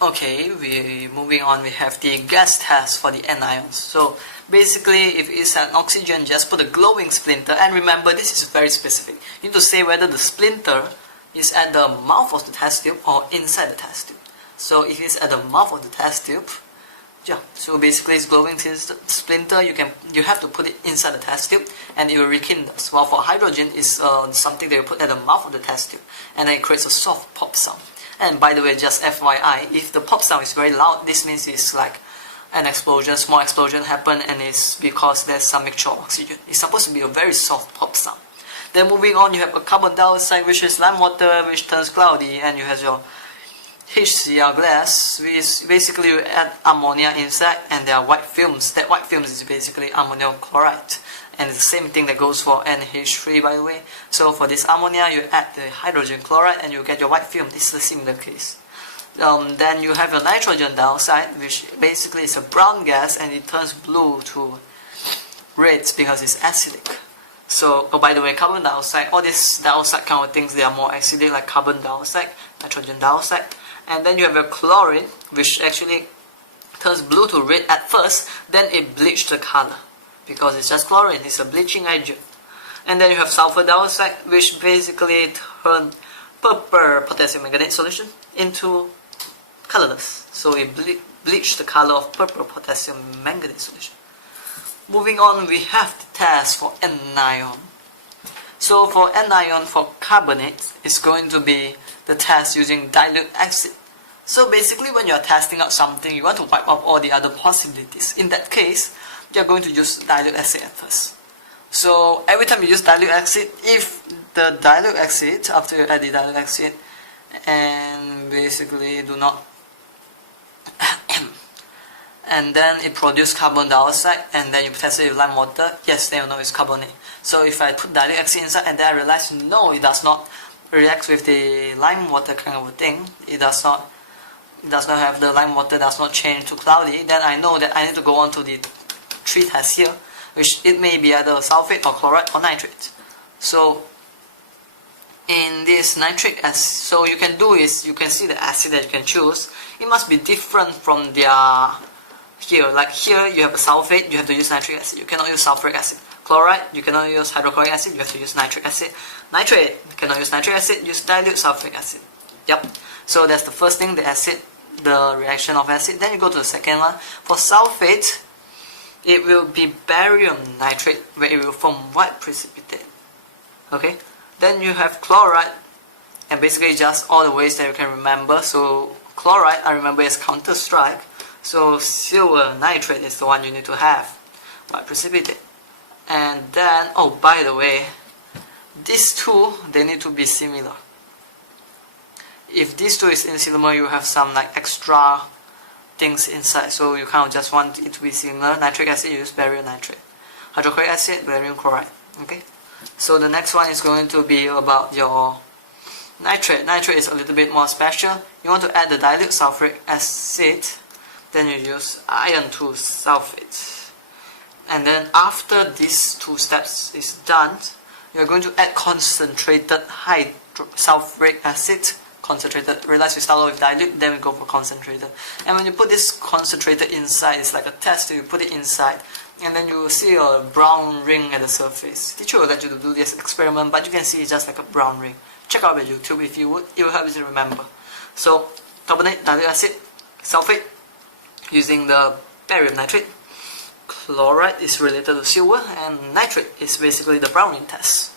Okay, we moving on. We have the gas test for the anions. So basically, if it's an oxygen, just put a glowing splinter. And remember, this is very specific. You need to say whether the splinter is at the mouth of the test tube or inside the test tube. So if it's at the mouth of the test tube, yeah. So basically, it's glowing splinter. You have to put it inside the test tube, and it will rekindle. While for hydrogen, is something that you put at the mouth of the test tube, and then it creates a soft pop sound. And by the way, just FYI, if the pop sound is very loud, this means it's like an explosion, small explosion happened, and it's because there's some mixture of oxygen. It's supposed to be a very soft pop sound. Then moving on, you have a carbon dioxide, which is lime water, which turns cloudy, and you have your HCl gas, which basically you add ammonia inside, and there are white films. That white films is basically ammonium chloride. And it's the same thing that goes for NH3, by the way. So for this ammonia, you add the hydrogen chloride and you get your white film. This is a similar case. Then you have your nitrogen dioxide, which basically is a brown gas, and it turns blue to red because it's acidic. So, oh, by the way, carbon dioxide, all these dioxide kind of things, they are more acidic, like carbon dioxide, nitrogen dioxide. And then you have your chlorine, which actually turns blue to red at first, then it bleaches the color. Because it's just chlorine, it's a bleaching agent. And then you have sulfur dioxide, which basically turns purple potassium manganate solution into colorless. So it bleaches the color of purple potassium manganate solution. Moving on, we have the test for anion. So for anion, for carbonate, it's going to be the test using dilute acid. So basically, when you are testing out something, you want to wipe out all the other possibilities. In that case, you are going to use dilute acid at first. So every time you use dilute acid, if the dilute acid, after you add the dilute acid, and basically do not, and then it produces carbon dioxide, and then you test it with lime water, yes, then you know it's carbonate. So if I put dilute acid inside, and then I realize, no, it does not react with the lime water kind of a thing, it does not have the lime water, does not change to cloudy, then I know that I need to go on to the three tests here, which it may be either sulfate or chloride or nitrate. So in this nitric acid, so you can do is, you can see the acid that you can choose, it must be different from their here. Like here you have a sulfate, you have to use nitric acid, you cannot use sulfuric acid. Chloride, you cannot use hydrochloric acid, you have to use nitric acid. Nitrate, you cannot use nitric acid, use dilute sulfuric acid. Yep. So that's the first thing, the acid, the reaction of acid. Then you go to the second one. For sulfate, it will be barium nitrate, where it will form white precipitate. Okay. Then you have chloride, and basically just all the ways that you can remember. So chloride, I remember, is counter strike. So silver nitrate is the one you need to have, white precipitate. And then, oh, by the way, these two, they need to be similar. If these two is similar, you have some like extra things inside, so you kind of just want it to be similar. Nitric acid, you use barium nitrate. Hydrochloric acid, barium chloride. Okay. So the next one is going to be about your nitrate. Nitrate is a little bit more special. You want to add the dilute sulfuric acid, then you use iron 2 sulfate. And then after these two steps is done, you are going to add concentrated sulfuric acid. Concentrated. Realize we start off with dilute, then we go for concentrated. And when you put this concentrated inside, it's like a test. You put it inside, and then you will see a brown ring at the surface. Teacher will let you to do this experiment, but you can see it's just like a brown ring. Check out the YouTube if you would. It will help you to remember. So carbonate, dilute acid, sulfate, using the barium nitrate. Chloride is related to silver, and nitrate is basically the brown ring test.